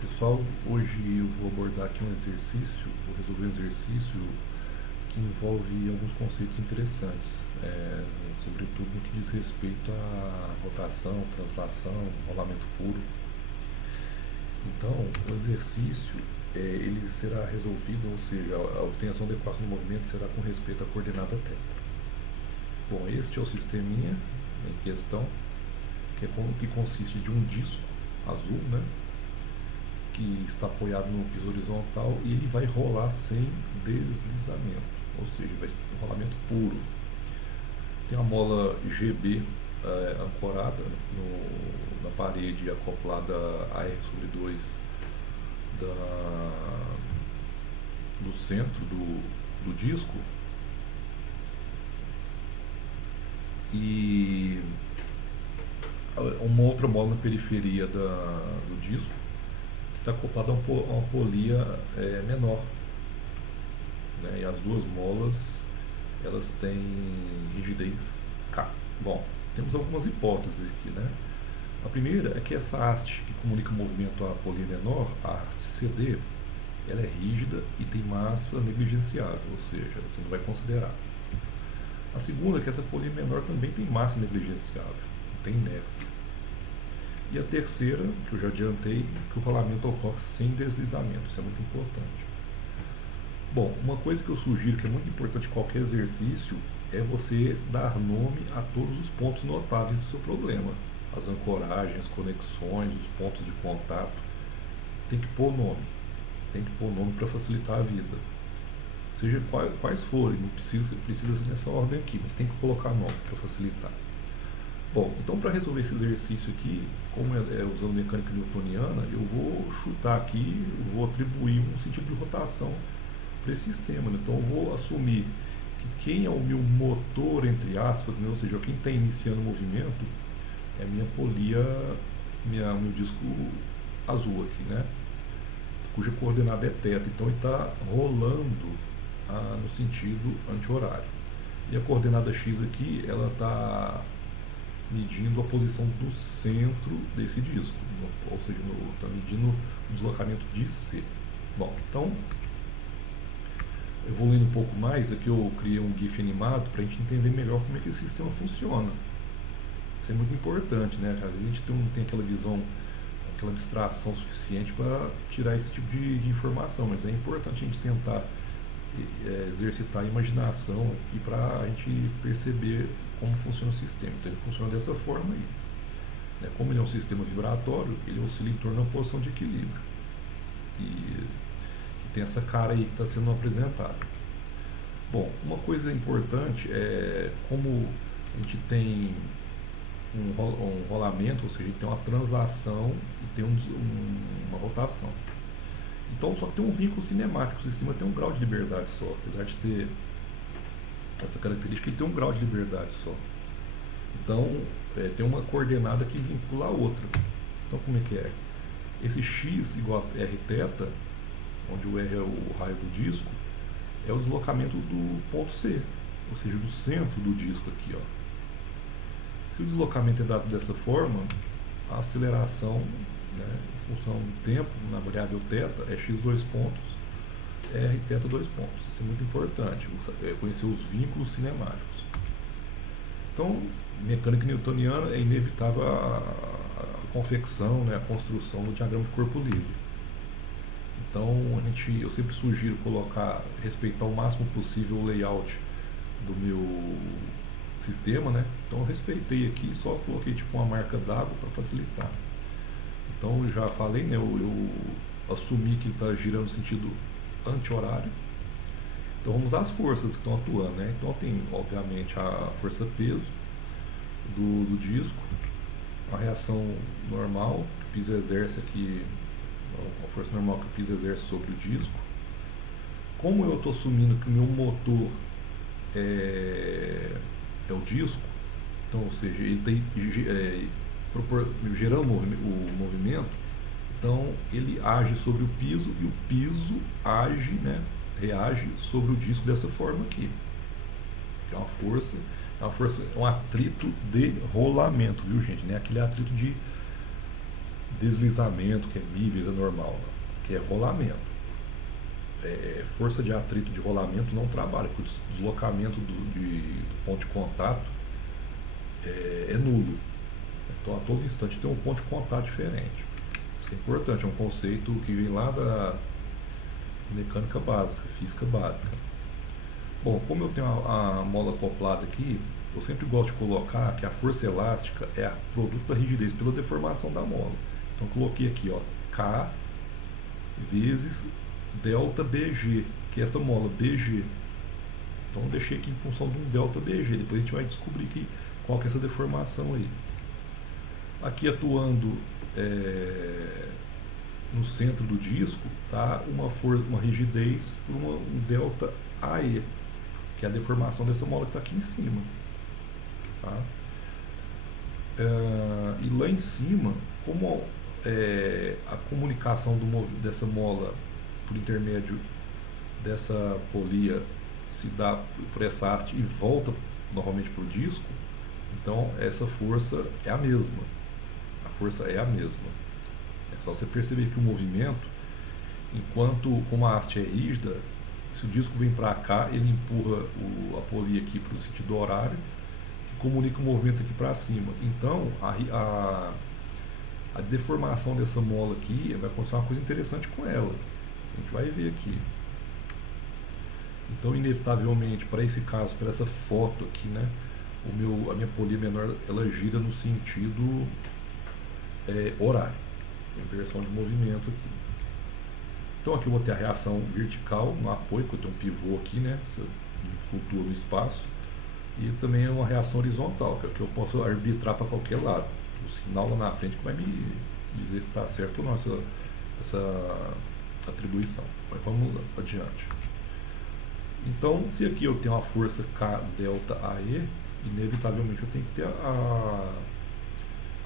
Pessoal, hoje eu vou abordar aqui um exercício, vou resolver um exercício que envolve alguns conceitos interessantes, sobretudo no que diz respeito à rotação, translação, rolamento puro. Então, o exercício ele será resolvido, ou seja, a obtenção da equação do movimento será com respeito à coordenada θ. Bom, este é o sisteminha em questão, que consiste de um disco azul, né, que está apoiado no piso horizontal e ele vai rolar sem deslizamento, ou seja, vai ser um rolamento puro. Tem a mola GB ancorada na parede acoplada a R/2 do centro do disco, e uma outra mola na periferia do disco está acoplada a uma polia menor, né? E as duas molas elas têm rigidez K. Bom, temos algumas hipóteses aqui, né? A primeira é que essa haste que comunica o movimento à polia menor, a haste CD, ela é rígida e tem massa negligenciável, ou seja, você não vai considerar. A segunda é que essa polia menor também tem massa negligenciável, não tem inércia. E a terceira, que eu já adiantei, que o rolamento ocorre sem deslizamento, isso é muito importante. Bom, uma coisa que eu sugiro que é muito importante em qualquer exercício é você dar nome a todos os pontos notáveis do seu problema. As ancoragens, as conexões, os pontos de contato. Tem que pôr nome para facilitar a vida. Seja quais forem, não precisa ser nessa ordem aqui, mas tem que colocar nome para facilitar. Bom, então para resolver esse exercício aqui, como usando mecânica newtoniana, eu vou chutar aqui, eu vou atribuir um sentido de rotação para esse sistema, né? Então eu vou assumir que quem é o meu motor, entre aspas, né? Ou seja, quem está iniciando o movimento é a minha polia, meu disco azul aqui, né? Cuja coordenada é θ, então ele está rolando no sentido anti-horário. E a coordenada x aqui, ela está medindo a posição do centro desse disco, ou seja, está medindo o deslocamento de C. Bom, então, evoluindo um pouco mais, aqui eu criei um GIF animado para a gente entender melhor como é que esse sistema funciona. Isso é muito importante, né? Às vezes a gente não tem aquela visão, aquela abstração suficiente para tirar esse tipo de informação, mas é importante a gente tentar exercitar a imaginação e para a gente perceber como funciona o sistema. Então ele funciona dessa forma aí, né? Como ele é um sistema vibratório, ele oscila em torno da posição de equilíbrio e tem essa cara aí que está sendo apresentada. Bom, uma coisa importante é como a gente tem um rolamento, ou seja, a gente tem uma translação e tem uma rotação. Então só que tem um vínculo cinemático, o sistema tem um grau de liberdade só, apesar de ter essa característica, ele tem um grau de liberdade só. Então tem uma coordenada que vincula a outra. Então como é que é? Esse x igual a rθ, onde o R é o raio do disco, é o deslocamento do ponto C, ou seja, do centro do disco aqui, ó. Se o deslocamento é dado dessa forma, a aceleração, né, em função do tempo, na variável θ, é x 2 pontos, r θ 2 pontos. Isso é muito importante, conhecer os vínculos cinemáticos. Então, mecânica newtoniana é inevitável a confecção, né, a construção do diagrama de corpo livre. Então, eu sempre sugiro respeitar o máximo possível o layout do meu sistema, né? Então eu respeitei aqui, só coloquei tipo uma marca d'água para facilitar. Então eu já falei, né? Eu assumi que ele está girando no sentido anti-horário. Então vamos às forças que estão atuando, né? Então tem obviamente a força peso do disco, a reação normal que o piso exerce aqui, a força normal que o piso exerce sobre o disco. Como eu estou assumindo que o meu motor é o disco, então, ou seja, ele está gerando o movimento, então ele age sobre o piso e o piso age, né, reage sobre o disco dessa forma aqui. É uma força, um atrito de rolamento, viu gente? Não é aquele atrito de deslizamento, que é níveis, é normal, não. Que é rolamento. Força de atrito de rolamento não trabalha, porque o deslocamento do ponto de contato é nulo. Então, a todo instante tem um ponto de contato diferente. Isso é importante, é um conceito que vem lá da mecânica básica, física básica. Bom, como eu tenho a mola acoplada aqui, eu sempre gosto de colocar que a força elástica é a produto da rigidez pela deformação da mola. Então, coloquei aqui, ó, K vezes delta BG, que é essa mola BG. Então, eu deixei aqui em função de um delta BG. Depois a gente vai descobrir qual que é essa deformação aí. Aqui atuando no centro do disco, tá uma rigidez por um delta AE, que é a deformação dessa mola que está aqui em cima. Tá? E lá em cima, como a comunicação dessa mola por intermédio dessa polia se dá por essa haste e volta novamente para o disco, então essa força é a mesma. A força é a mesma. É só você perceber que o movimento, como a haste é rígida, se o disco vem para cá, ele empurra a polia aqui para o sentido horário, que comunica o movimento aqui para cima. Então, a deformação dessa mola aqui vai acontecer uma coisa interessante com ela. A gente vai ver aqui. Então, inevitavelmente, para esse caso, para essa foto aqui, né, a minha polia menor, ela gira no sentido horário, inversão de movimento aqui. Então aqui eu vou ter a reação vertical no apoio, porque eu tenho um pivô aqui, né, flutua no espaço, e também uma reação horizontal, que é o que eu posso arbitrar para qualquer lado. O sinal lá na frente que vai me dizer que está certo ou não essa atribuição. Mas vamos adiante. Então, se aqui eu tenho a força K delta AE, inevitavelmente eu tenho que ter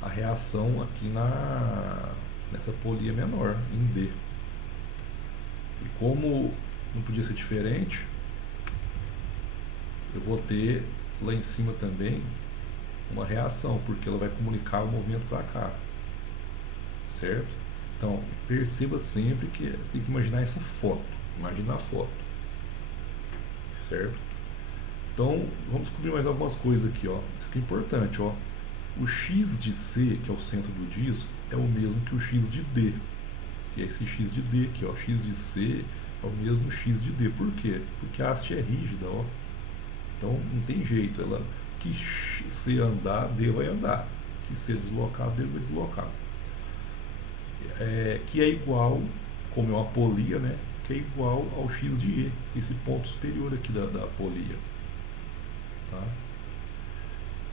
a reação aqui nessa polia menor, em D. E como não podia ser diferente, eu vou ter lá em cima também uma reação, porque ela vai comunicar o movimento para cá. Certo? Então, perceba sempre que você tem que imaginar essa foto. Imagina a foto. Certo? Então, vamos descobrir mais algumas coisas aqui, ó. Isso aqui é importante, ó. O X de C, que é o centro do disco, é o mesmo que o X de D, que é esse X de D aqui, ó. X de C é o mesmo X de D. Por quê? Porque a haste é rígida, ó. Então, não tem jeito. Que C andar, D vai andar. Que C deslocar, D vai deslocar. Que é igual, como é uma polia, né? Que é igual ao X de E, esse ponto superior aqui da polia. Tá?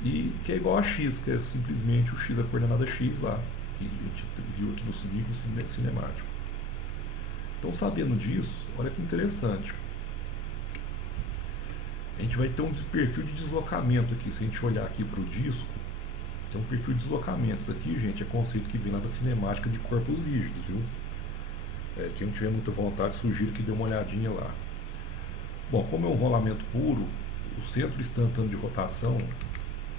E que é igual a X, que é simplesmente o X da coordenada X lá, que a gente viu aqui no vídeo cinemático. Então, sabendo disso, olha que interessante. A gente vai ter um perfil de deslocamento aqui. Se a gente olhar aqui para o disco, tem um perfil de deslocamentos aqui, gente, é conceito que vem lá da cinemática de corpos rígidos, viu? Quem não tiver muita vontade, sugiro que dê uma olhadinha lá. Bom, como é um rolamento puro, o centro instantâneo de rotação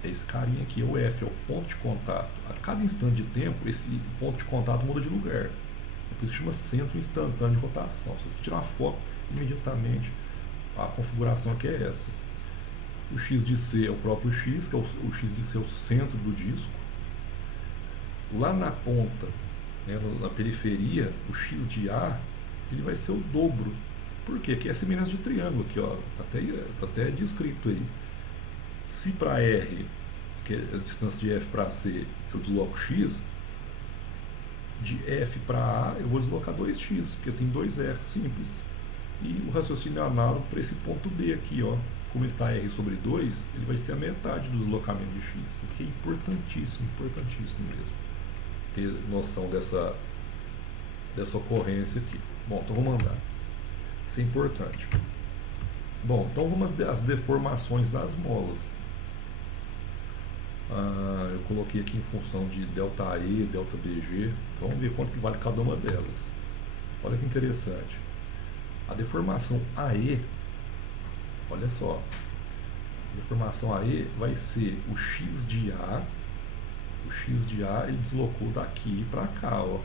é esse carinha aqui, é o F, é o ponto de contato. A cada instante de tempo, esse ponto de contato muda de lugar. Por isso que chama centro instantâneo de rotação. Se você tirar uma foto, imediatamente a configuração aqui é essa. O X de C é o próprio X, que é o X de C é o centro do disco. Lá na ponta, né, na periferia, o X de A ele vai ser o dobro. Por quê? Aqui é a semelhança de triângulo, aqui, ó, tá até descrito aí. Se para R, que é a distância de F para C, eu desloco X, de F para A eu vou deslocar 2x, porque tem 2R, simples. E o raciocínio é análogo para esse ponto B aqui, ó. Como ele está R sobre 2, ele vai ser a metade do deslocamento de X. Isso aqui é importantíssimo, importantíssimo mesmo. Ter noção dessa ocorrência aqui. Bom, então vamos andar. Isso é importante. Bom, então vamos às deformações das molas. Eu coloquei aqui em função de ΔE, ΔBG. Vamos ver quanto que vale cada uma delas. Olha que interessante. A deformação AE, olha só, a deformação AE vai ser o X de A o x de A ele deslocou daqui para cá, ó.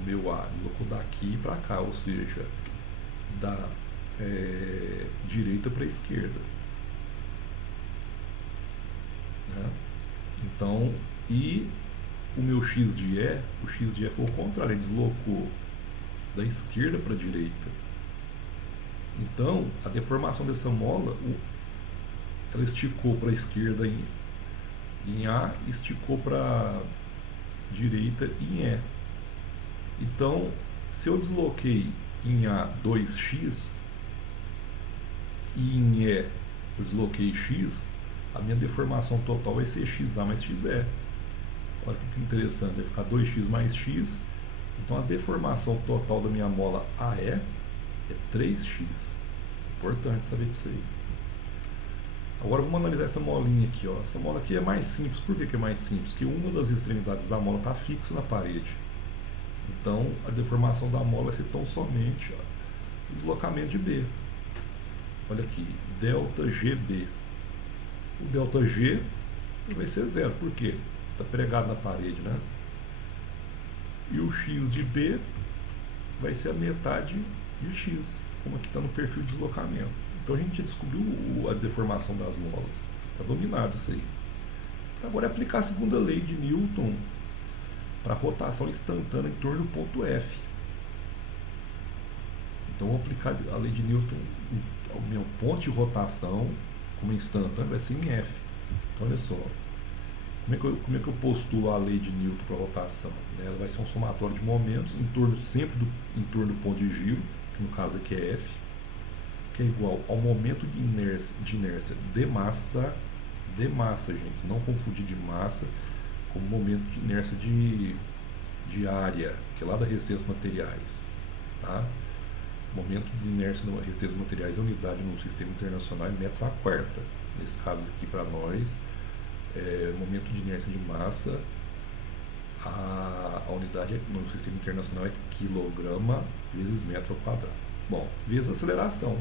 O meu A deslocou daqui para cá, ou seja, da direita para a esquerda, né? Então, e o meu x de E foi o contrário, ele deslocou da esquerda para a direita. Então, a deformação dessa mola, ela esticou para a esquerda em A, esticou para a direita em E. Então, se eu desloquei em A 2x e em E eu desloquei x, a minha deformação total vai ser xa mais xe. Olha que interessante, vai ficar 2x mais x. Então a deformação total da minha mola AE é 3x. Importante saber disso aí. Agora vamos analisar essa molinha aqui, ó. Essa mola aqui é mais simples. Por que é mais simples? Porque uma das extremidades da mola está fixa na parede. Então a deformação da mola vai ser tão somente o deslocamento de B. Olha aqui, delta GB. O delta G vai ser zero. Por quê? Está pregado na parede, né? E o x de B vai ser a metade de x, como aqui está no perfil de deslocamento. Então a gente descobriu a deformação das molas. Está dominado isso aí. Então agora é aplicar a segunda lei de Newton para a rotação instantânea em torno do ponto F. Então vou aplicar a lei de Newton ao meu ponto de rotação, como instantâneo, vai ser em F. Então olha só. Como é que eu postulo a lei de Newton para a rotação? Ela vai ser um somatório de momentos sempre em torno do ponto de giro, que no caso aqui é F, que é igual ao momento de inércia de massa, gente, não confundir de massa com momento de inércia de área, que é lá da resistência dos materiais, tá? Momento de inércia na resistência dos materiais, a unidade no sistema internacional é metro a quarta. Nesse caso aqui para nós, momento de inércia de massa, a unidade no sistema internacional é quilograma vezes metro ao quadrado. Bom, vezes aceleração.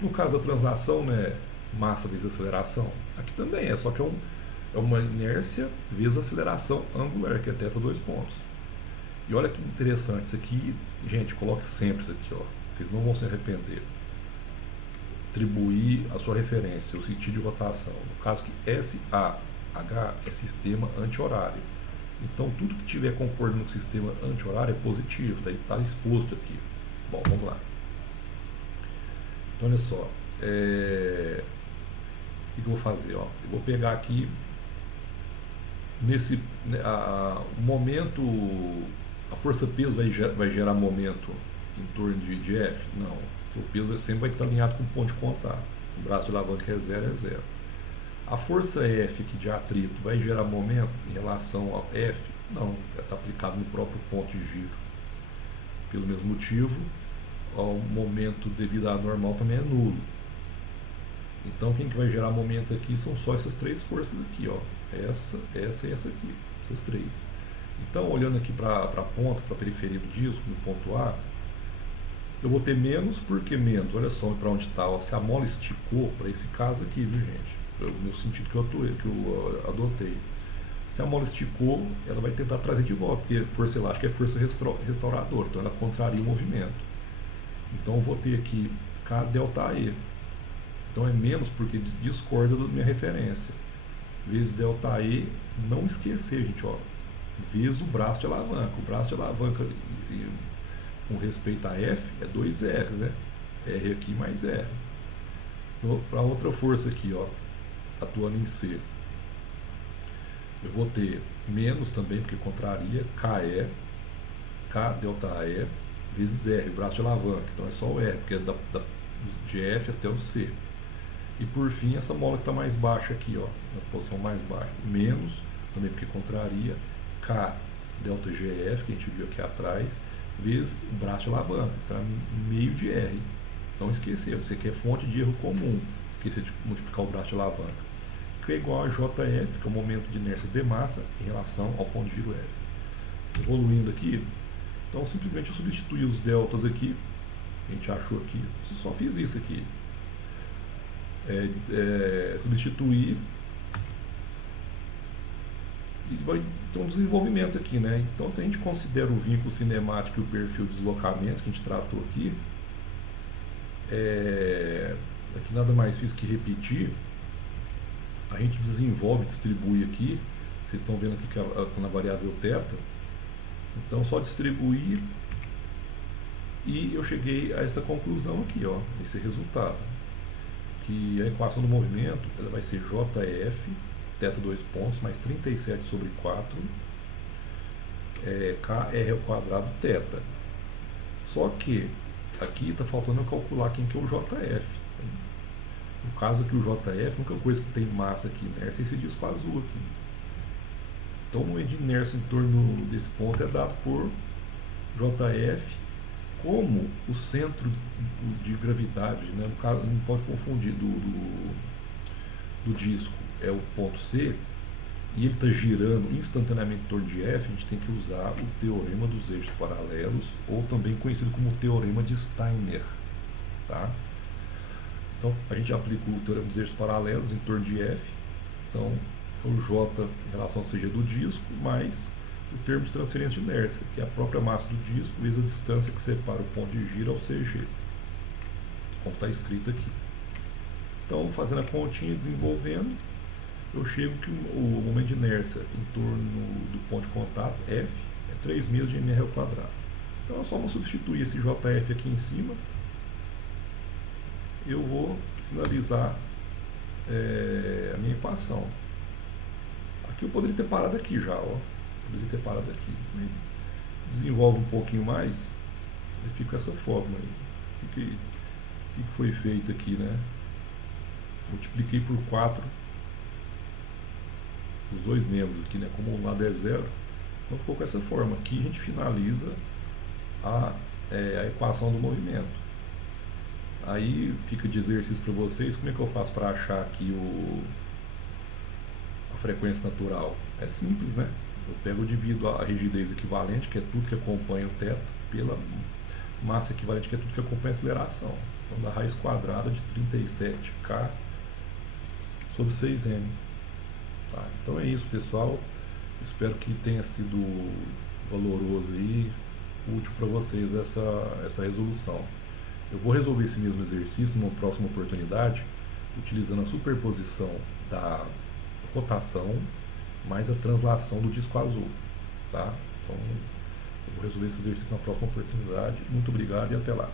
No caso da translação, né, massa vezes aceleração. Aqui também só que é uma inércia vezes aceleração angular, que é θ 2 pontos. E olha que interessante isso aqui, gente, coloque sempre isso aqui, ó. Vocês não vão se arrepender. Atribuir a sua referência, o sentido de rotação. No caso que SAH é sistema anti-horário. Então tudo que tiver concordando no sistema anti-horário é positivo, está exposto aqui. Bom, vamos lá. Então olha só. O que eu vou fazer? Ó? Eu vou pegar aqui nesse momento, a força peso vai gerar momento em torno de F? Não. O peso sempre vai estar alinhado com o ponto de contato. O braço de alavanca é zero. A força F aqui de atrito vai gerar momento em relação ao F? Não, está aplicado no próprio ponto de giro. Pelo mesmo motivo, o momento devido à normal também é nulo. Então quem que vai gerar momento aqui são só essas três forças aqui, ó. Essa e essa aqui, essas três. Então olhando aqui para a ponta, para a periferia do disco, no ponto A, eu vou ter menos, por que menos? Olha só para onde está, se a mola esticou, para esse caso aqui, viu gente? No sentido que eu adotei. Se a mola esticou, ela vai tentar trazer de volta, porque força elástica é força restauradora, então ela contraria o movimento. Então eu vou ter aqui K delta E. Então é menos porque discorda da minha referência. Vezes delta E, não esquecer, gente, ó. Vezes o braço de alavanca. O braço de alavanca com respeito a F é 2 R's, né? R aqui mais R. Para outra força aqui, ó, atuando em C, eu vou ter menos também, porque contraria, KE, K delta E, vezes R, braço de alavanca. Então é só o R, porque é de F até o C. E por fim, essa mola que está mais baixa aqui, ó, na posição mais baixa, menos, também porque contraria, K delta GF, que a gente viu aqui atrás, vezes o braço de alavanca, que está meio de R. Não esquecer, você quer fonte de erro comum, esquecer de multiplicar o braço de alavanca, que é igual a JF, que é o momento de inércia de massa em relação ao ponto de giro F. Evoluindo aqui, então simplesmente eu substituí os deltas aqui, a gente achou aqui, eu só fiz isso aqui. Substituir e vai ter um desenvolvimento aqui, né? Então, se a gente considera o vínculo cinemático e o perfil de deslocamento que a gente tratou aqui, aqui nada mais fiz que repetir. A gente desenvolve, distribui aqui. Vocês estão vendo aqui que está na variável θ. Então, só distribuir e eu cheguei a essa conclusão aqui, ó, esse resultado. Que a equação do movimento ela vai ser JF, θ 2 pontos, mais 37 sobre 4, KR ao quadrado θ. Só que aqui está faltando eu calcular quem que é o JF. No caso aqui o JF, a única coisa que tem massa aqui, inércia, é esse disco azul aqui. Então o momento de inércia em torno desse ponto é dado por JF como o centro de gravidade, né? No caso, não pode confundir do disco, é o ponto C, e ele está girando instantaneamente em torno de F, a gente tem que usar o teorema dos eixos paralelos, ou também conhecido como teorema de Steiner. Tá? Então, a gente aplica o teorema dos eixos paralelos em torno de F, então o J em relação ao CG do disco, mais o termo de transferência de inércia, que é a própria massa do disco, vezes a distância que separa o ponto de giro ao CG, como está escrito aqui. Então, fazendo a continha, desenvolvendo, eu chego que o momento de inércia em torno do ponto de contato, F, é 3 meses de mr ao quadrado. Então, é só eu substituir esse JF aqui em cima. Eu vou finalizar a minha equação. Aqui eu poderia ter parado aqui já, ó. Poderia ter parado aqui. Desenvolve um pouquinho mais e fica essa fórmula aí. O que foi feito aqui, né? Multipliquei por 4 os dois membros aqui, né? Como um lado é zero, então ficou com essa forma. Aqui a gente finaliza a equação do movimento. Aí fica de exercício para vocês, como é que eu faço para achar aqui a frequência natural? É simples, né? Eu pego e divido a rigidez equivalente, que é tudo que acompanha o θ, pela massa equivalente, que é tudo que acompanha a aceleração. Então dá raiz quadrada de 37K sobre 6M. Tá? Então é isso, pessoal. Espero que tenha sido valoroso e útil para vocês essa resolução. Eu vou resolver esse mesmo exercício numa próxima oportunidade, utilizando a superposição da rotação mais a translação do disco azul. Tá? Então, eu vou resolver esse exercício na próxima oportunidade. Muito obrigado e até lá.